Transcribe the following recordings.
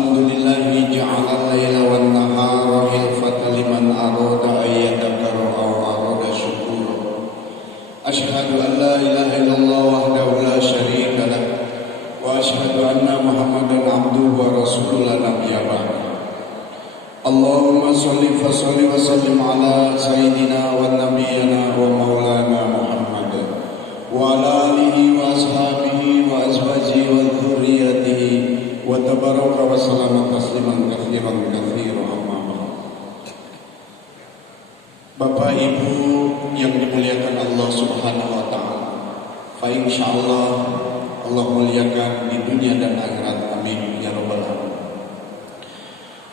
Alhamdulillahi ja'ala al-laila wan nahara hilfatan liman arada an yadhakkara aw arada syukura. Asyhadu an la ilaha illallah wahdahu la syarika lah wa asyhadu anna Muhammadan abduhu wa rasuluhu la nabiyya ba'da. Allahumma shalli wa sallim ala sayyidina wa nabiyyina wa maulana Muhammad wa ala alihi wa ashabihi wa azwajihi wa dzurriyyatihi wa tabaraka wa salama tasliman katsiran amma ba'd. Bapak Ibu yang dimuliakan Allah Subhanahu wa taala, fa insyaallah Allah muliakan di dunia dan akhirat, amin ya rabbal alamin.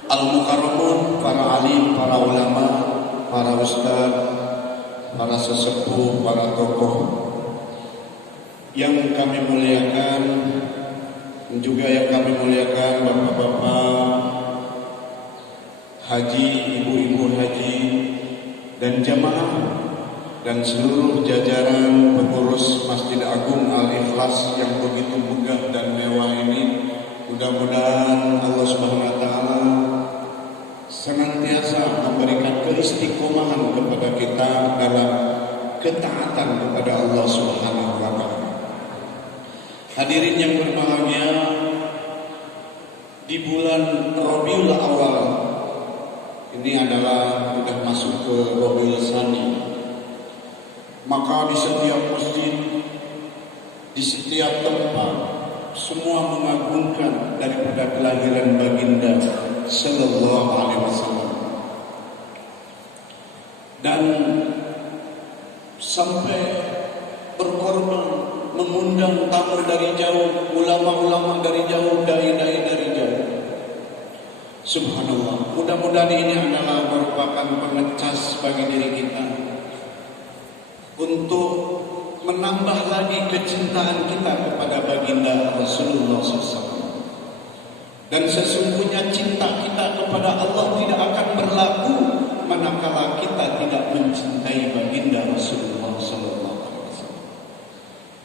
Al-mukarramun, para alim, para ulama, para ustaz, para sesepuh, para tokoh yang kami muliakan, juga yang kami muliakan bapak-bapak haji, ibu-ibu haji, dan jamaah dan seluruh jajaran pengurus Masjid Agung Al-Ikhlas yang begitu megah dan mewah ini. Mudah-mudahan Allah Subhanahu wa taala senantiasa memberikan keistiqomahan kepada kita dalam ketaatan kepada Allah Subhanahu wa taala. Hadirin yang berbahagia, di bulan Rabiul Awal ini adalah sudah masuk ke Rabiul Tsani, maka di setiap masjid, di setiap tempat, semua mengagungkan daripada kelahiran baginda Sallallahu Alaihi Wasallam, dan sampai berkorban mengundang tamu dari jauh, ulama-ulama dari jauh, dai-dai dari jauh. Subhanallah, mudah-mudahan ini adalah merupakan pengecas bagi diri kita untuk menambah lagi kecintaan kita kepada baginda Rasulullah SAW. Dan sesungguhnya cinta kita kepada Allah tidak akan berlaku manakala kita tidak mencintai baginda Rasulullah SAW.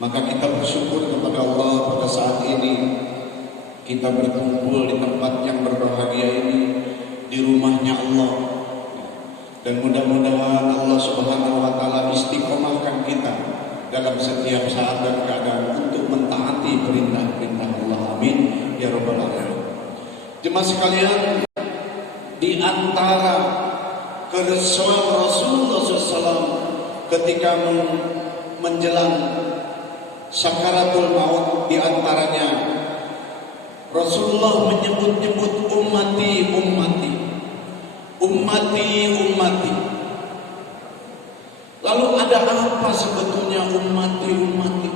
Maka kita bersyukur kepada Allah pada saat ini kita berkumpul di tempat yang berbahagia ini, di rumahnya Allah. Dan mudah-mudahan Allah Subhanahu wa taala istiqomahkan kita dalam setiap saat dan keadaan untuk mentaati perintah-perintah Allah. Amin ya rabbal alamin. Jemaah sekalian, di antara keresahan Rasulullah SAW ketika menjelang sakaratul maut, di antaranya Rasulullah menyebut-nyebut ummati, ummati, ummati, ummati. Lalu ada apa sebetulnya ummati, ummati?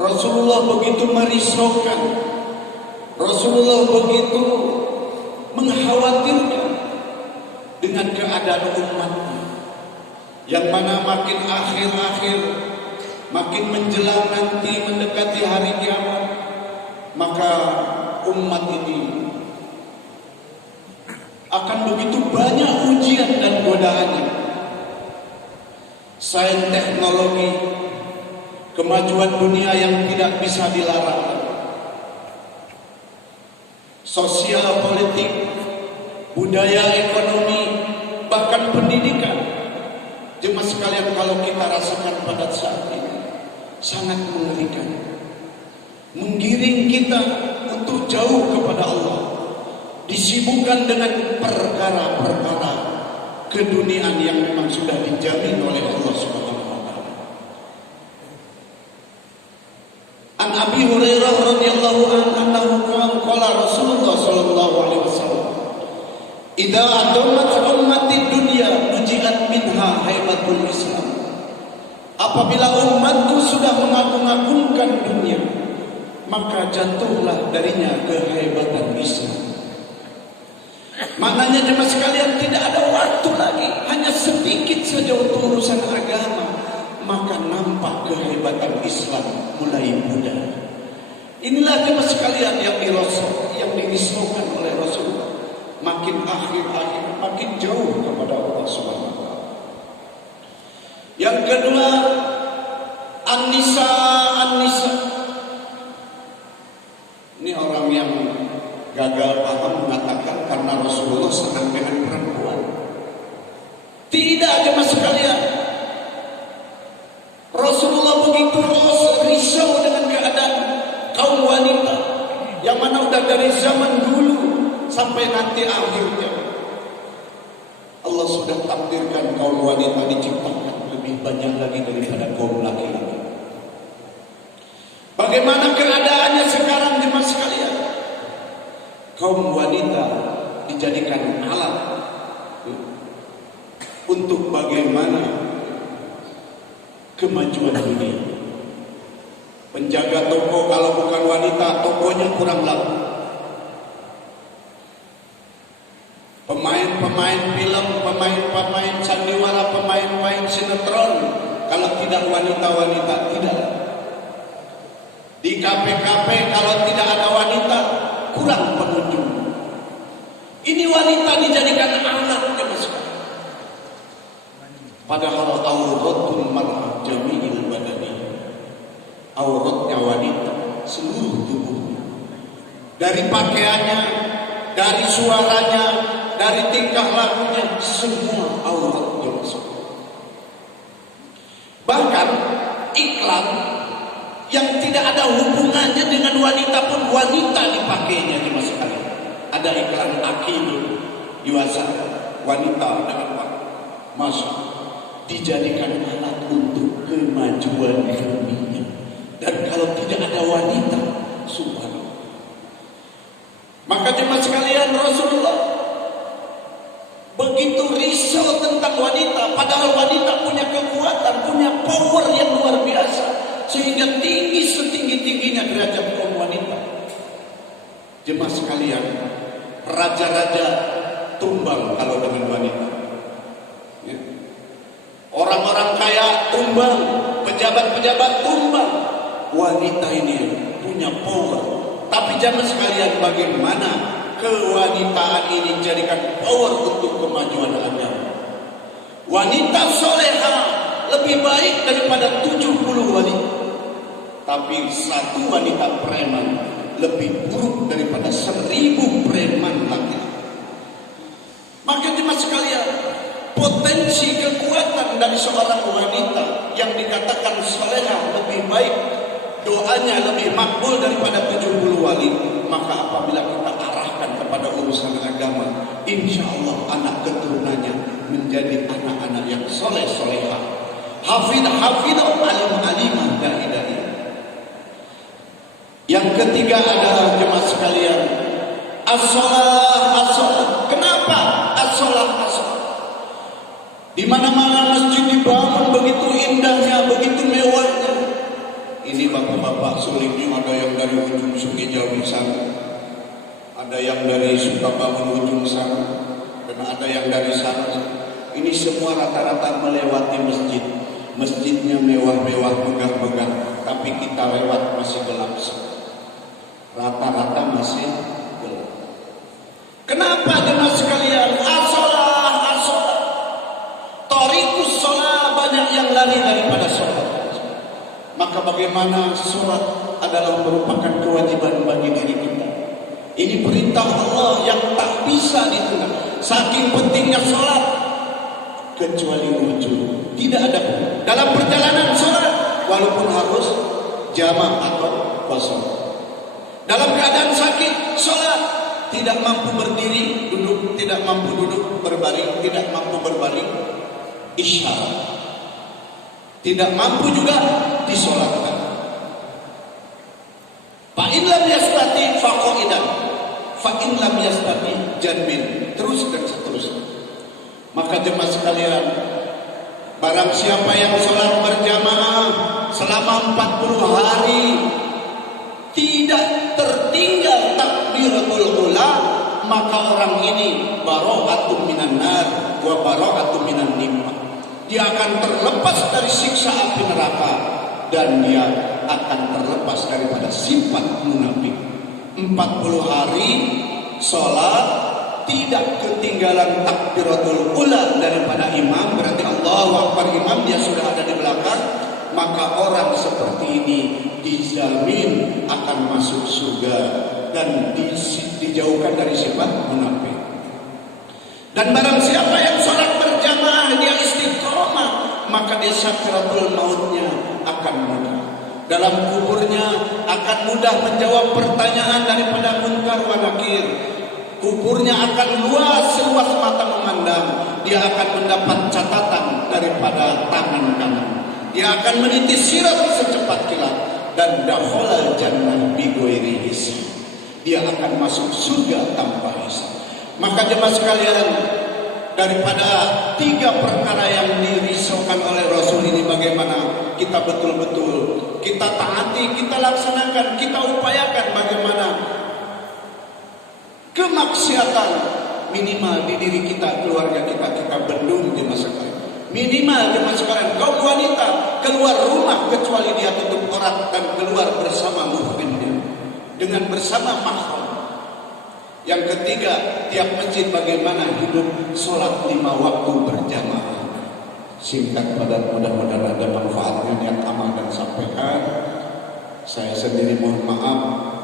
Rasulullah begitu merisaukan, Rasulullah begitu mengkhawatirkan dengan keadaan umatnya, yang mana makin akhir-akhir, makin menjelang nanti mendekati hari kiamat, maka umat ini akan begitu banyak ujian dan godaannya. Sains, teknologi, kemajuan dunia yang tidak bisa dilarang, sosial, politik, budaya, ekonomi, bahkan pendidikan. Jemaah sekalian, kalau kita rasakan pada saat ini sangat mengerikan, menggiring kita untuk jauh kepada Allah, disibukkan dengan perkara-perkara keduniaan yang memang sudah dijamin oleh Allah Subhanahu wa taala. An Abi Hurairah radhiyallahu anhu qala Rasulullah sallallahu alaihi wasallam, "Idza adamat ummati dunya nujiat minha haibatul Islam." Apabila umatku sudah mengagung-agungkan dunia, maka jatuhlah darinya kehebatan Islam. Maknanya jemaah sekalian, tidak ada waktu lagi, hanya sedikit saja untuk urusan agama, maka nampak kehebatan Islam mulai pudar. Inilah jemaah sekalian yang dirisaukan oleh Rasulullah. Makin akhir-akhir, makin jauh kepada Allah Subhanahu wa taala. Yang kedua, An-Nisa. Ini orang yang gagal paham mengatakan karena Rasulullah senang dengan perempuan. Tidak, jemaah sekalian. Rasulullah begitu risau dengan keadaan kaum wanita yang mana udah dari zaman dulu sampai nanti akhirnya. Allah sudah takdirkan kaum wanita diciptakan lebih banyak lagi daripada kaum laki-laki. Bagaimana keadaannya sekarang jemaah sekalian? Kaum wanita dijadikan alat untuk bagaimana kemajuan dunia. Penjaga toko kalau bukan wanita, tokonya kurang laku. Pemain-pemain film, pemain-pemain sandiwara, pemain-pemain sinetron, kalau tidak wanita-wanita, tidak. Di kafe-kafe kalau tidak ada wanita, kurang pengunjung. Ini wanita dijadikan alat kemaskulan. Padahal auratul mar'ah jami'il badani. Auratnya wanita seluruh tubuhnya. Dari pakaiannya, dari suaranya, dari tingkah lakunya, semua auratnya masuk. Bahkan iklan yang tidak ada hubungannya dengan wanita pun wanita dipakainya di masa kali. Ada iklan Akidu di WhatsApp, wanita dengan pak masuk, dijadikan alat untuk kemajuan dunia. Dan kalau tidak ada wanita, subhanallah. Maka jemaah sekalian, Rasulullah begitu risau tentang wanita, padahal wanita punya kekuatan, punya power yang luar biasa. Sehingga tinggi setinggi-tingginya derajat kaum wanita. Jemaah sekalian, raja-raja tumbang kalau dengan wanita. Ya. Orang-orang kaya tumbang, pejabat-pejabat tumbang. Wanita ini punya power. Tapi jemaah sekalian, bagaimana kewanitaan ini dijadikan power untuk kemajuan agama? Wanita soleha lebih baik daripada 70 wanita. Tapi satu wanita preman lebih buruk daripada 1000 preman laki-laki. Maka jemaah sekalian, potensi kekuatan dari seorang wanita yang dikatakan soleha lebih baik, doanya lebih makbul daripada 70 wali. Maka apabila kita arahkan kepada urusan agama, insya Allah anak keturunannya menjadi anak-anak yang soleh-soleha, hafidah-hafidah, alim-alimah, dai-dai. Yang ketiga adalah jemaah sekalian, as-shalah, as-shalah. Kenapa as-shalah, as-shalah? Di mana-mana masjid dibangun begitu indahnya, begitu mewahnya. Ini bapak-bapak sulingnya ada yang dari ujung Sungai Jawi sana, ada yang dari Sukabangun ujung sana, dan ada yang dari sana. Ini semua rata-rata melewati masjid. Masjidnya mewah-mewah, megah-megah, tapi kita lewat masih gelap. Rata-rata masih gelap. Kenapa jemaah sekalian? As-shalah, as-shalah. Thariqus shalah, banyak yang lari daripada sholat. Maka bagaimana sholat adalah merupakan kewajiban bagi diri kita. Ini perintah Allah yang tak bisa ditunda. Saking pentingnya sholat, kecuali ujung. Tidak ada dalam perjalanan sholat, walaupun harus jamaah atau kosong. Dalam keadaan sakit, sholat, tidak mampu berdiri, duduk, tidak mampu duduk, berbaring, tidak mampu berbaring, isyarat. Tidak mampu juga disolatkan. Fa'in lam yastati faqaidan, fa'in lam yastati janbin, terus dan seterusnya. Maka jemaah sekalian, barang siapa yang sholat berjamaah selama 40 hari tidak tertinggal takbiratul ula, maka orang ini bara'atun minan nar wa bara'atun minan nimah. Dia akan terlepas dari siksa api neraka dan dia akan terlepas daripada sifat munafik. 40 hari sholat tidak ketinggalan takbiratul ula daripada imam, berarti Allahu Akbar imam, dia sudah ada di belakang. Maka orang seperti ini dijamin akan masuk surga dan dijauhkan dari sifat munafik. Dan barang siapa yang sholat berjamaah dia istiqomah, maka dia sakratul mautnya akan mudah. Dalam kuburnya akan mudah menjawab pertanyaan daripada munkar wa nakir. Kuburnya akan luas seluas mata memandang. Dia akan mendapat catatan daripada tangan kanan. Dia akan meniti sirat secepat kilat. Dan dakhalal jannah bighairi hisab. Dia akan masuk surga tanpa hisab. Maka jemaah sekalian, daripada 3 perkara yang dirisaukan oleh Rasul ini, bagaimana kita betul-betul kita taati, kita laksanakan, kita upayakan bagaimana kemaksiatan minimal di diri kita, keluarga kita bendung di masa sekalian. Minimal di masa sekalian, kaum wanita keluar rumah kecuali dia tutup aurat dan keluar bersama muhrimnya dengan bersama mahram. Yang ketiga, tiap masjid bagaimana hidup sholat 5 waktu berjamaah. Singkat padat, mudah-mudahan ada manfaatnya, niat amal dan sampaikan. Saya sendiri mohon maaf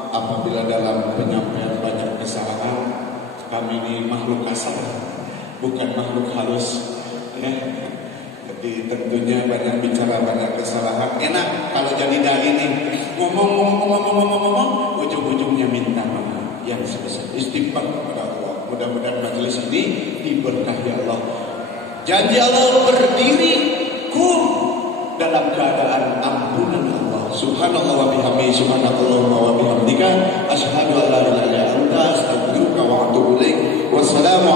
apabila dalam penyampaian banyak kesalahan. Kami ini makhluk kasar, bukan makhluk halus, ya. Jadi tentunya banyak bicara, banyak kesalahan. Enak kalau jadi dai ini ngomong, ujung-ujungnya minta maaf yang sebesar, istighfar kepada Allah. Mudah-mudahan majelis ini diberkahi Allah. Janji Allah berdiri kum dalam keadaan ampunan Allah. Subhanallah wa bihamdihi, subhanallah wa bihamdika, asyhadu an la ilaha illa anta, astaghfiruka wa atubu ilaik. Wassalamu